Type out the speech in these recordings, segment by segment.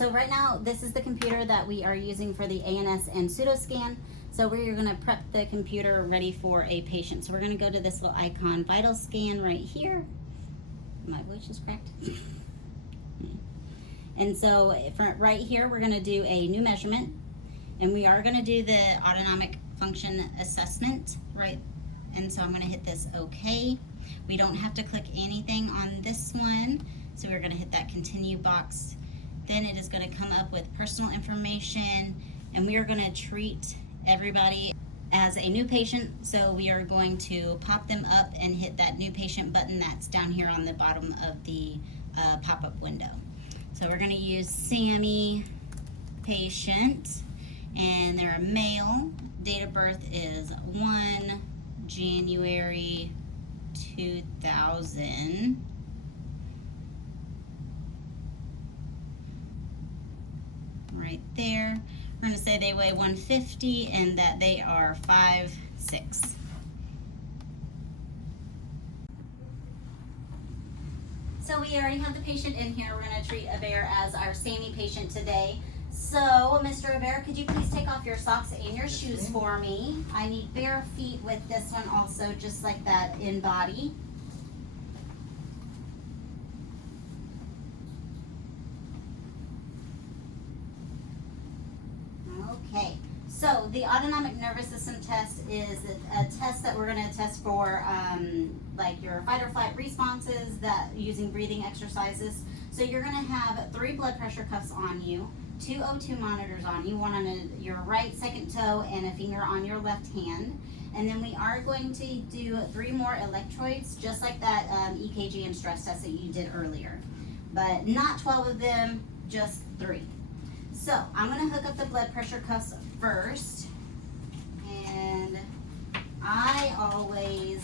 So right now, this is the computer that we are using for the ANS and pseudo scan. So we're gonna prep the computer ready for a patient. So we're gonna go to this little icon, vital scan right here. My voice is cracked. And so right here, we're gonna do a new measurement, and we are gonna do the autonomic function assessment, right? And so I'm gonna hit this OK. We don't have to click anything on this one. So we're gonna hit that continue box. Then it is gonna come up with personal information, and we are gonna treat everybody as a new patient. So we are going to pop them up and hit that new patient button that's down here on the bottom of the pop-up window. So we're gonna use Sammy patient, and they're a male. Date of birth is 1 January 2000. Right there. We're gonna say they weigh 150 and that they are 5'6". So we already have the patient in here. We're gonna treat Aver as our Sammy patient today. So, Mr. Aver, could you please take off your socks and your shoes for me? I need bare feet with this one also, just like that in body. Okay, so the autonomic nervous system test is a test that we're going to test for like your fight or flight responses that using breathing exercises. So you're going to have 3 blood pressure cuffs on you, 2 O2 monitors on you, one on your right second toe and a finger on your left hand. And then we are going to do 3 more electrodes, just like that EKG and stress test that you did earlier. But not 12 of them, just 3. So I'm gonna hook up the blood pressure cuffs first, and I always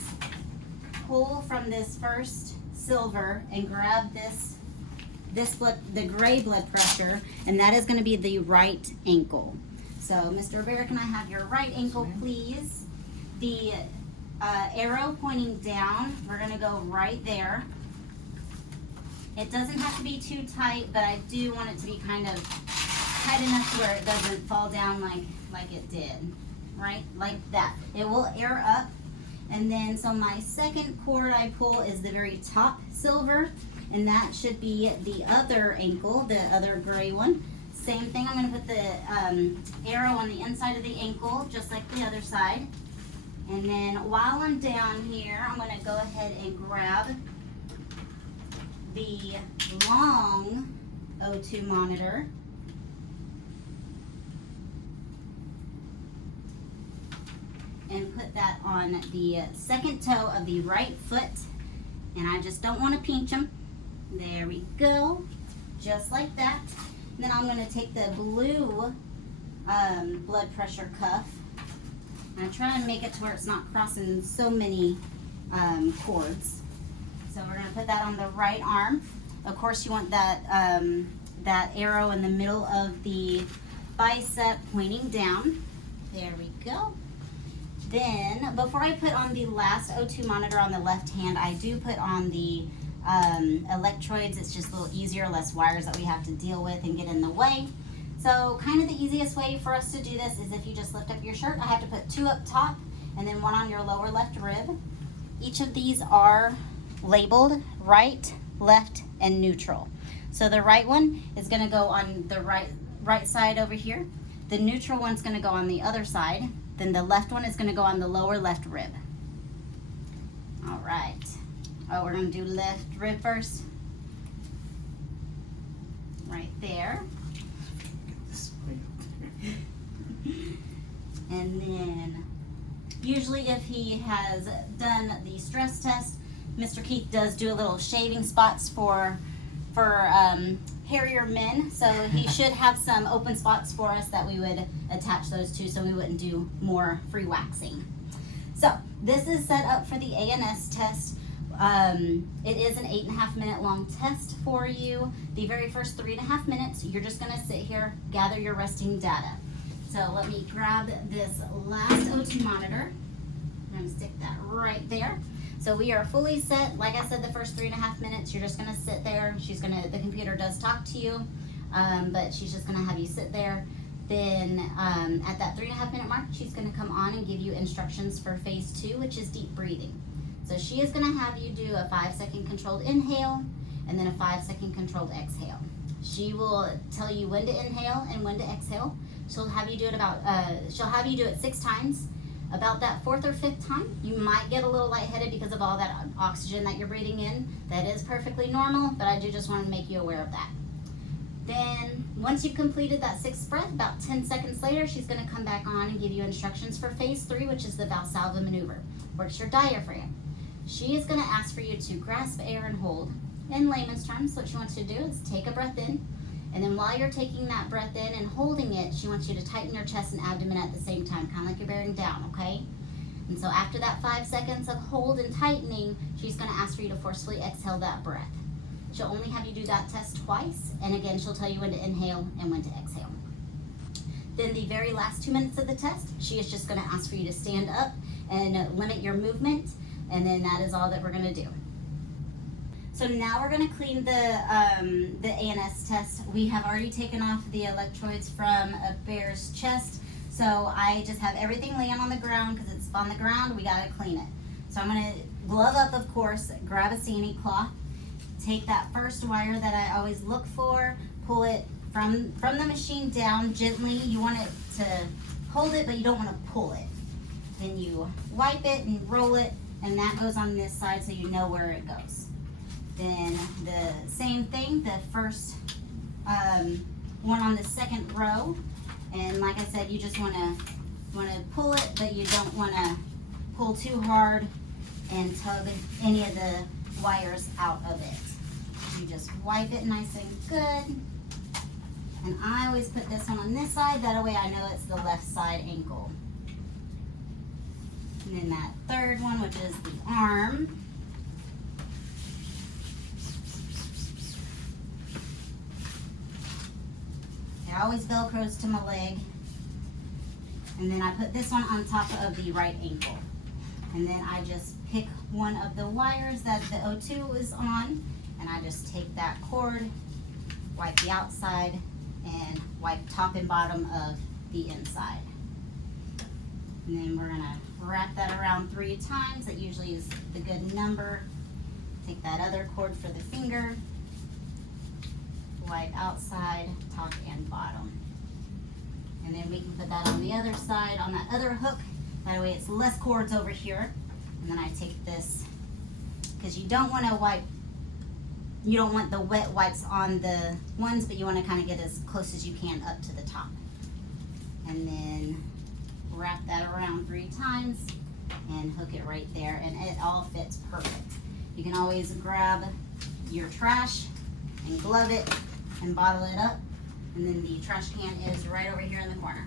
pull from this first silver and grab the gray blood pressure, and that is gonna be the right ankle. So Mr. Rivera, can I have your right ankle, please? The arrow pointing down, we're gonna go right there. It doesn't have to be too tight, but I do want it to be kind of tight enough to where it doesn't fall down like it did, right? Like that. It will air up. And then, so my second cord I pull is the very top silver, and that should be the other ankle, the other gray one. Same thing, I'm gonna put the arrow on the inside of the ankle, just like the other side. And then while I'm down here, I'm gonna go ahead and grab the long O2 monitor. And put that on the second toe of the right foot. And I just don't want to pinch them. There we go. Just like that. And then I'm going to take the blue blood pressure cuff. And I try to make it to where it's not crossing so many cords. So we're going to put that on the right arm. Of course, you want that, that arrow in the middle of the bicep pointing down. There we go. Then, before I put on the last O2 monitor on the left hand, I do put on the electrodes. It's just a little easier, less wires that we have to deal with and get in the way. So, kind of the easiest way for us to do this is if you just lift up your shirt. I have to put 2 up top and then 1 on your lower left rib. Each of these are labeled right, left, and neutral. So the right one is going to go on the right side over here. The neutral one's going to go on the other side. Then the left one is going to go on the lower left rib. All right. Oh, we're going to do left rib first. Right there. And then, usually if he has done the stress test, Mr. Keith does do a little shaving spots for hairier men, so he should have some open spots for us that we would attach those to, so we wouldn't do more free waxing. So this is set up for the ANS test. It is an 8.5 minute long test for you. The very first 3.5 minutes, you're just gonna sit here, gather your resting data. So let me grab this last O2 monitor. I'm gonna stick that right there. So we are fully set. Like I said, the first 3.5 minutes, you're just gonna sit there. The computer does talk to you. but she's just gonna have you sit there. Then at that 3.5 minute mark, she's gonna come on and give you instructions for phase 2, which is deep breathing. So she is gonna have you do a 5-second controlled inhale and then a 5-second controlled exhale. She will tell you when to inhale and when to exhale. She'll have you do it 6 times. About that 4th or 5th time, you might get a little lightheaded because of all that oxygen that you're breathing in. That is perfectly normal, but I do just want to make you aware of that. Then, once you've completed that 6th breath, about 10 seconds later, she's going to come back on and give you instructions for phase 3, which is the Valsalva maneuver. Works your diaphragm. She is going to ask for you to grasp air and hold. In layman's terms, what she wants you to do is take a breath in, and then while you're taking that breath in and holding it, she wants you to tighten your chest and abdomen at the same time, kind of like you're bearing down, okay? And so after that 5 seconds of hold and tightening, she's going to ask for you to forcefully exhale that breath. She'll only have you do that test twice, and again, she'll tell you when to inhale and when to exhale. Then the very last 2 minutes of the test, she is just going to ask for you to stand up and limit your movement, and then that is all that we're going to do. So now we're going to clean the ANS test. We have already taken off the electrodes from a bear's chest, so I just have everything laying on the ground because it's on the ground. We got to clean it. So I'm going to glove up, of course, grab a sanding cloth, take that first wire that I always look for, pull it from the machine down gently. You want it to hold it, but you don't want to pull it. Then you wipe it and roll it, and that goes on this side so you know where it goes. Then the same thing, the first one on the second row, and like I said, you just want to pull it, but you don't want to pull too hard and tug any of the wires out of it. You just wipe it nice and good, and I always put this one on this side, that way I know it's the left side ankle. And then that third one, which is the arm. It always velcros to my leg. And then I put this one on top of the right ankle. And then I just pick one of the wires that the O2 is on, and I just take that cord, wipe the outside, and wipe top and bottom of the inside. And then we're gonna wrap that around 3 times. That usually is the good number. Take that other cord for the finger, wipe outside, top and bottom. And then we can put that on the other side, on that other hook. That way it's less cords over here. And then I take this, because you don't want to wipe, you don't want the wet wipes on the ones, but you want to kind of get as close as you can up to the top. And then wrap that around 3 times and hook it right there, and it all fits perfect. You can always grab your trash and glove it and bottle it up, and then the trash can is right over here in the corner.